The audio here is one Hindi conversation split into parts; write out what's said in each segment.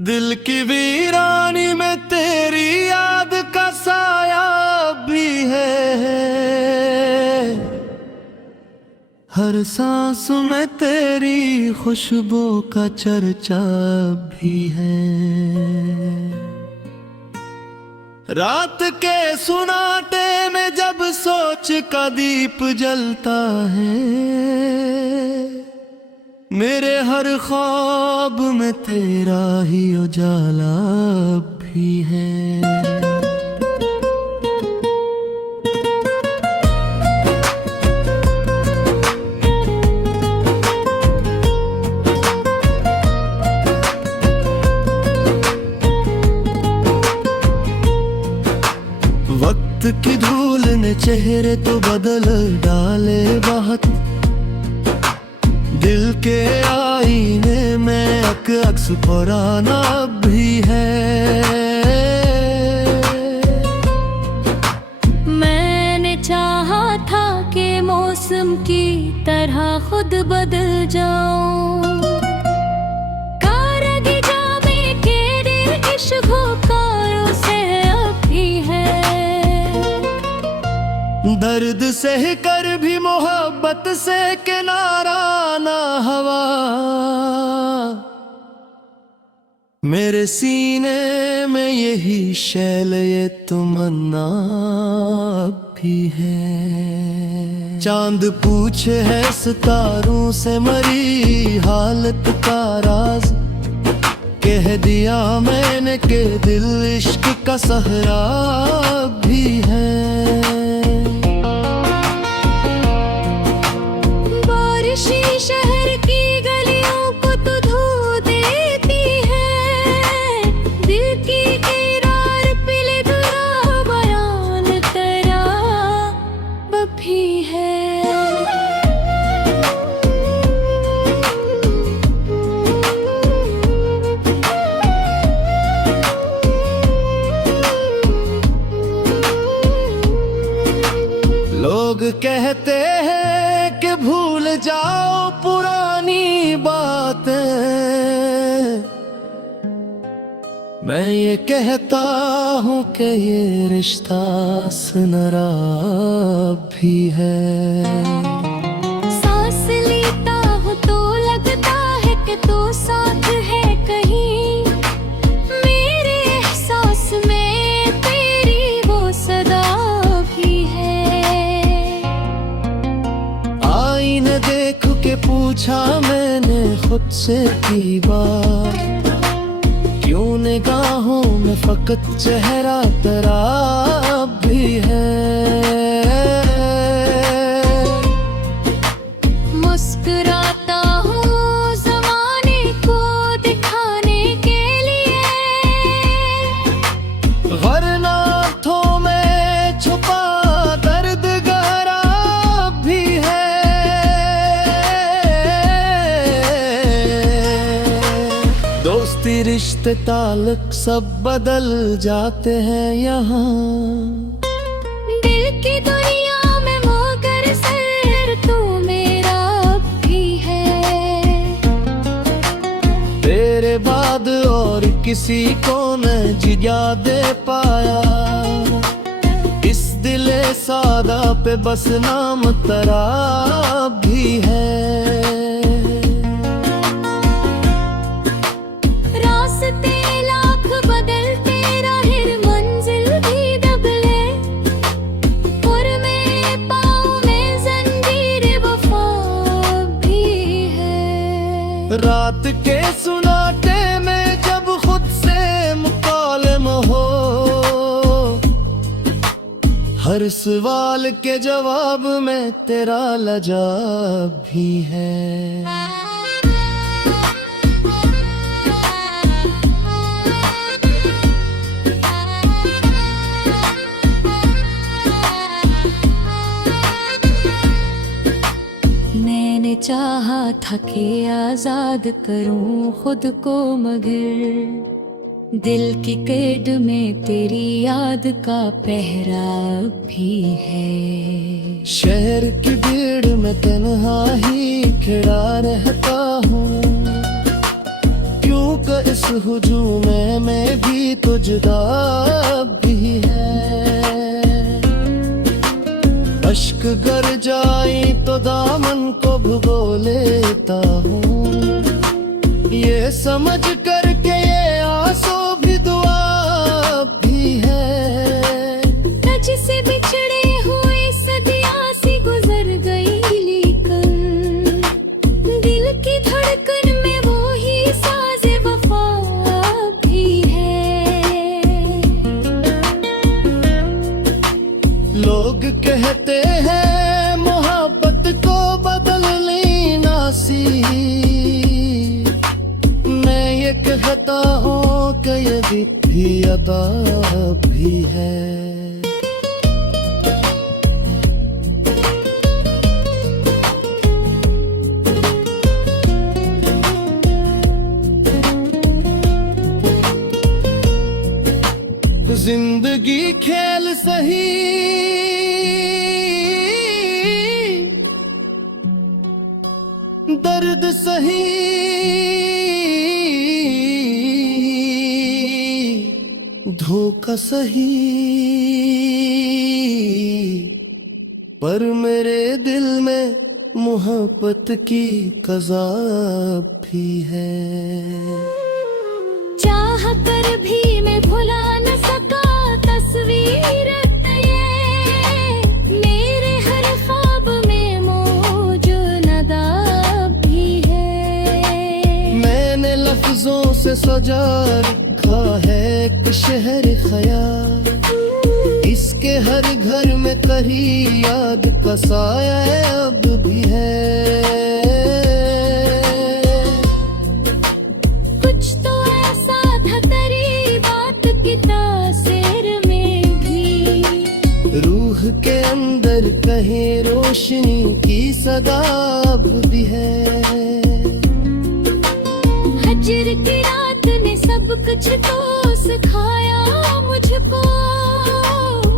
दिल की वीरानी में तेरी याद का साया भी है, हर सांस में तेरी खुशबू का चर्चा भी है। रात के सुनाटे में जब सोच का दीप जलता है, मेरे हर ख्वाब में तेरा ही उजाला भी है। वक्त की धूल ने चेहरे तो बदल डाले बहुत, दिल के आईने में अक्स पुराना भी है। मैंने चाहा था कि मौसम की तरह खुद बदल जाऊं, कारगी जामे के दिल इश्क होकारों से अब भी है। दर्द सह कर भी मोहब्बत से किनारा ना हवा, मेरे सीने में यही शैल ये तमन्ना भी है। चांद पूछे है सितारों से मरी हालत का राज, कह दिया मैंने के दिल इश्क का सहरा भी है। शहर की गलियों को तो धो देती है, दिल की इरार पिले दुरा बयान तेरा भी है। लोग कहते हैं कि भूल जाओ पुरानी बातें, मैं ये कहता हूँ कि ये रिश्ता सुनहरा भी है। सांस लेता हूँ तो लगता है कि तू साथ है कहीं, मेरे एहसास में तेरी वो सदा भी है। आईने देख के पूछा मैंने खुद से की बात, क्यों निगाहों में फकत चेहरा तेरा भी है। मुस्कुराता हूँ ज़माने को दिखाने के लिए, वरना आँखों में छुपा दर्द गहरा भी है। दोस्ती रिश्ते ताल्लुक सब बदल जाते हैं यहाँ, दिल की दुनिया में मगर सर तू मेरा भी है। तेरे बाद और किसी को मैं जिया दे पाया, इस दिले सादा पे बस नाम तेरा भी है। रास्ते लाख बदलते राहिर मंजिल भी दबले, और मेरे पाँव में जंजीर वफा भी है। रात के सुनाटे में जब खुद से मुकालम हो, हर सवाल के जवाब में तेरा लजा भी है। मैंने चाहा था कि आजाद करूं खुद को, मगर दिल की कैद में तेरी याद का पहरा भी है। शहर की भीड़ में तन्हा ही खड़ा रहता हूँ, क्यों का इस हुजूम में भी तो जुदा भी है। अश्क गर जाए तो दामन को भिगो लेता हूँ, ये समझ कर के ये आंसू भी दुआ भी है। तुझसे बिछड़े हुए सदियां सी गुजर गई, लेकिन दिल की धड़कन में वो ही साज़े वफा भी है। लोग कहते हैं मोहब्बत को बदलनी ना सी, मैं ये कहता हूँ कि ये भी अदा भी है। जिंदगी खेल सही, दर्द सही, धोखा सही, पर मेरे दिल में मोहब्बत की कज़ा भी है। चाह कर भी मैं भुला न सका तस्वीर ये, मेरे हर ख्वाब में मौजूद नदा भी है। मैंने लफ्जों से सजा रखा है एक शहर ख्याल, इसके हर घर में कहीं याद का साया अब भी है। कुछ तो ऐसा था तेरी बात की तासीर में भी, रूह के अंदर कहीं रोशनी की सदा अब भी है। हजर की रात ने सब कुछ तो सिखाया मुझको,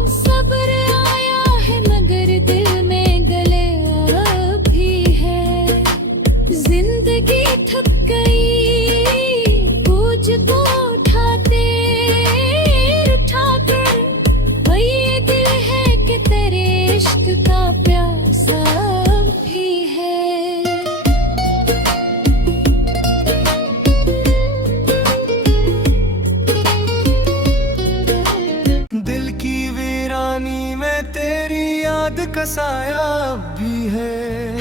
सब्र आया है मगर दिल में गले अब भी है। जिंदगी थक गई बोझ को उठाते उठाकर, वही ये दिल है कि तेरे इश्क का प्यासा भी है। दिल की वीरानी में तेरी याद का साया भी है।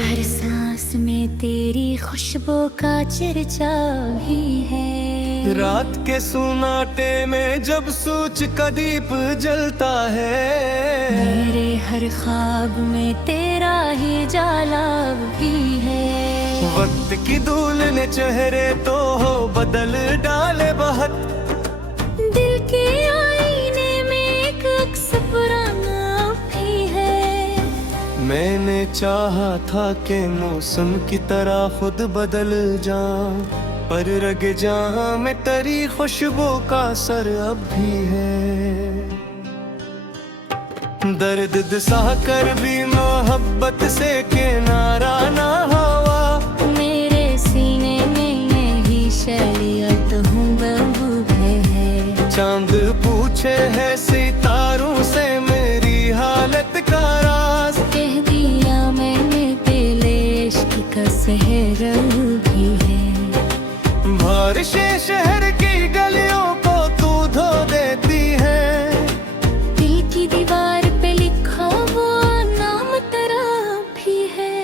हर सांस में तेरी खुशबू का चर्चा भी है। रात के सुनाटे में जब सूच का दीप जलता है, मेरे हर ख्वाब में तेरा ही जाला भी है। वक्त की धूल ने चेहरे तो हो बदल डाले बहुत, दिल के आईने में एक अक्स पुराना भी है। मैंने चाहा था कि मौसम की तरह खुद बदल जाऊं, पर रग जहां में तेरी खुशबू का असर अब भी है। दर्द सह कर भी मोहब्बत से किनारा ना हवा, मेरे सीने में यही शरीयत हूँ महबूब है। चांद पूछे है सितारों से मेरी हालत का राज, कह दिया मैंने पहले इश्क का सहर भी है। बारिशे शहर की गलियों को तू धो देती है, दिल की दीवार पे लिखा वो नाम तेरा भी है।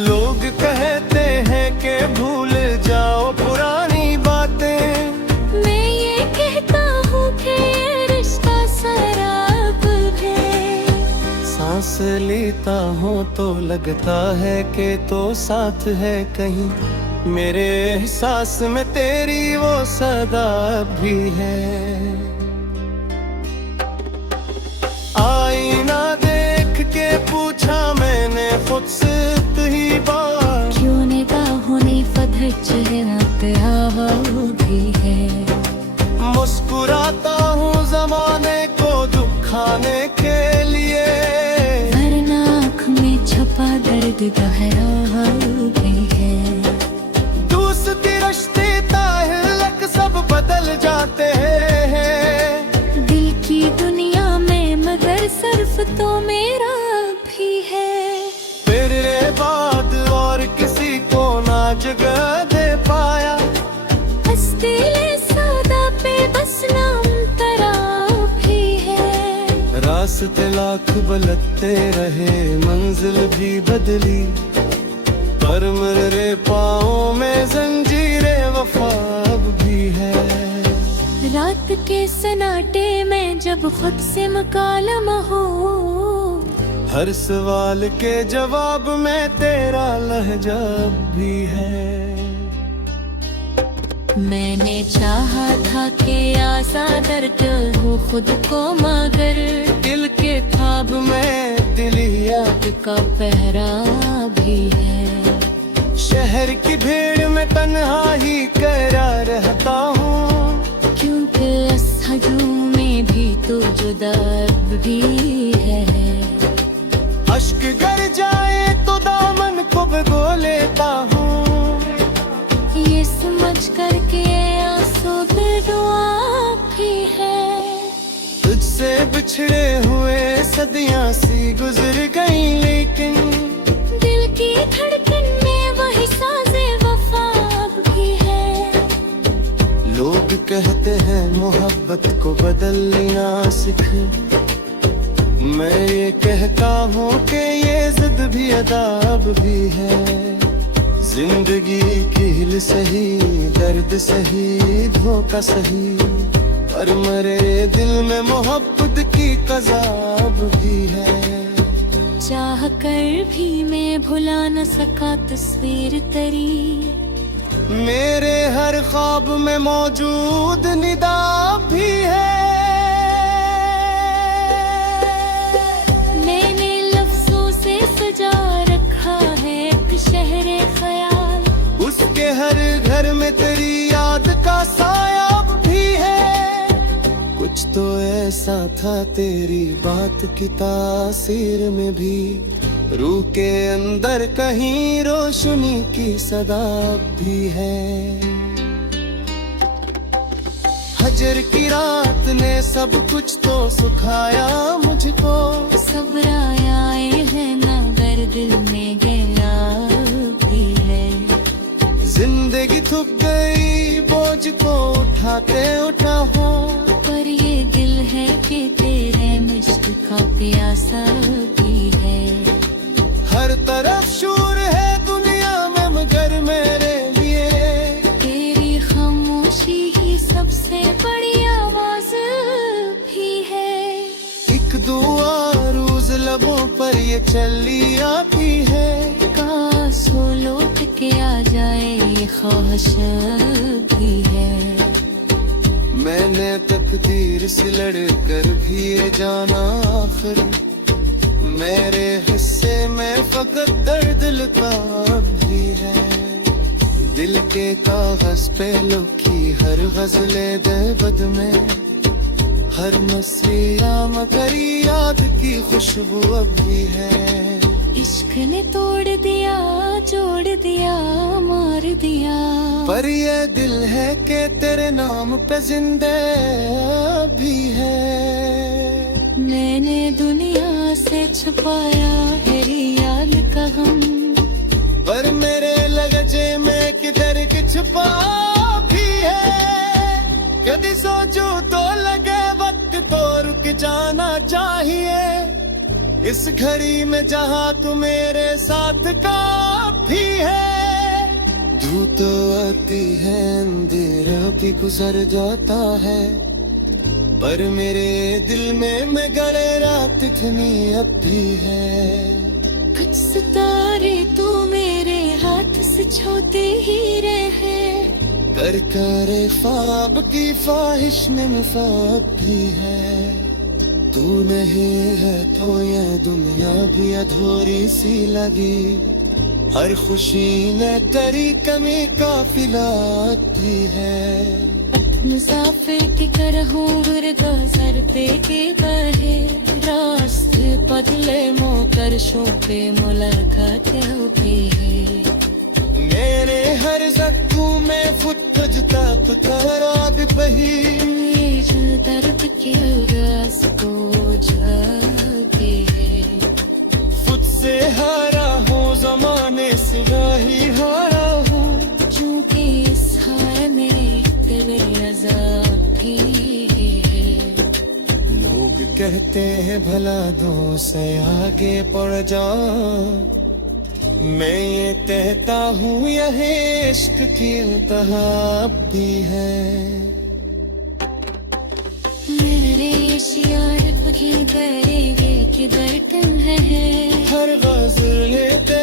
लोग कहते हैं कि भूल जाओ पुरानी बातें, मैं ये कहता हूँ कि ये रिश्ता शराब है। सांस लेता हूँ तो लगता है कि तो साथ है कहीं, मेरे एहसास में तेरी वो सदा भी है। आईना देख के पूछा मैंने खुद से इतनी बार, क्यों निगाहों ने फदर चेहरा तेरा वो भी है। खाने के लिए, वरना आँख में छपा दर्द गहरा भी है। दोस्ती रिश्ते ताल्लुक सब बदल जाते हैं, दिल की दुनिया में मगर सिर्फ तो मेरा भी है। तेरे बाद और किसी को ना जगह दे पाया, बस दिल सादा पे बस नाम तेरा भी है। रास्ते लाख बदलते रहे, मंजिल भी बदली, पर मेरे पाँव में जंजीरें वफा अब भी है। रात के सन्नाटे में जब खुद से मुकालमा हो, हर सवाल के जवाब में तेरा लहजा अब भी है। मैंने चाहा था कि आज़ाद हो खुद को, मगर दिल के ख्वाब में दिल याद का पहरा भी है। शहर की भीड़ में तन्हा ही करा रहता हूँ, क्योंकि इस हजूम में भी तो जुदा भी है। अश्क गर जाए तो दामन को भिगो लेता हूँ, ये समझ कर के आंसू पे दुआ भी है। तुझसे बिछड़े हुए सदियां सी गुजर गई, लेकिन दिल की धड़कन में वही साज़े वफा भी है। लोग कहते हैं मोहब्बत को बदलना सीख, मैं ये कहता हूँ कि ये जिद भी अदाब भी है। जिंदगी की हिल सही, दर्द सही, धोखा सही, पर मेरे दिल में मोहब्बत की कज़ाब भी है। चाह कर भी मैं भुला न सका तस्वीर तेरी, मेरे हर ख्वाब में मौजूद निदा भी है। मैंने लफ्जों से सजा रखा है एक शहरे ख्याल, उसके हर घर में तेरी याद का साया भी है। कुछ तो ऐसा था तेरी बात की तासीर में भी, रूह के अंदर कहीं रोशनी की सदा भी है। हजर की रात ने सब कुछ तो सुखाया मुझको, सब्र आए है मगर दिल में गया भी है। जिंदगी थक गई बोझ को उठाते उठाओ, पर ये दिल है कि तेरे इश्क का प्यासा भी है। हर तरफ शोर है दुनिया में मगर मेरे लिए, तेरी खामोशी ही सबसे बड़ी आवाज भी है। एक दुआ रोज लबों पर ये चली आती है, काश वो लौट के आ जाए ये ख्वाहिश भी है। मैंने तकदीर से लड़कर भी ये जाना आखिर, मेरे हिस्से में फकत दर्द लिखा भी है। दिल के कागज पे लिखी हर गजले देवद में, हर मसलिया मगर याद की खुशबू अब भी है। इश्क ने तोड़ दिया, जोड़ दिया, मार दिया, पर ये दिल है कि तेरे नाम पे जिंदा भी है। मैंने दुनिया से छुपाया है रियाल का गम, पर मेरे लगजे में किधर की छुपा भी है। कभी सोचूं तो लगे वक्त तो रुक जाना चाहिए, इस घड़ी में जहाँ तू मेरे साथ का भी है। धूप तो आती है अंधेरा भी गुजर जाता है, पर मेरे दिल में मैं गले रात इतनी अब भी है। कुछ सितारे तू मेरे हाथ से छूते ही रहे, कर करे ख्वाब की ख्वाहिश में मुसाब भी है। तू नहीं है तो ये दुनिया भी अधूरी सी लगी, हर खुशी में तेरी कमी काफिला आती है। मुसाफिर की तरह हूँ गुरगा सर पे के बहे रास्ते बदले मोकरशों पे मुलाकात भी है मेरे हर जख्म में फुट तप खराब बही ये जो दर्द के रास को जागे है खुद से हारा हूँ जमाने से ही हारा हूँ क्योंकि इस हार में दिल अज़ाब भी है लोग कहते हैं भला दो से आगे पड़ जाऊं मैं ये कहता हूँ यह इश्क की इंतहा अब भी है मेरे शियार पखी करेंगे किधर तुम है हर गज़ल लेते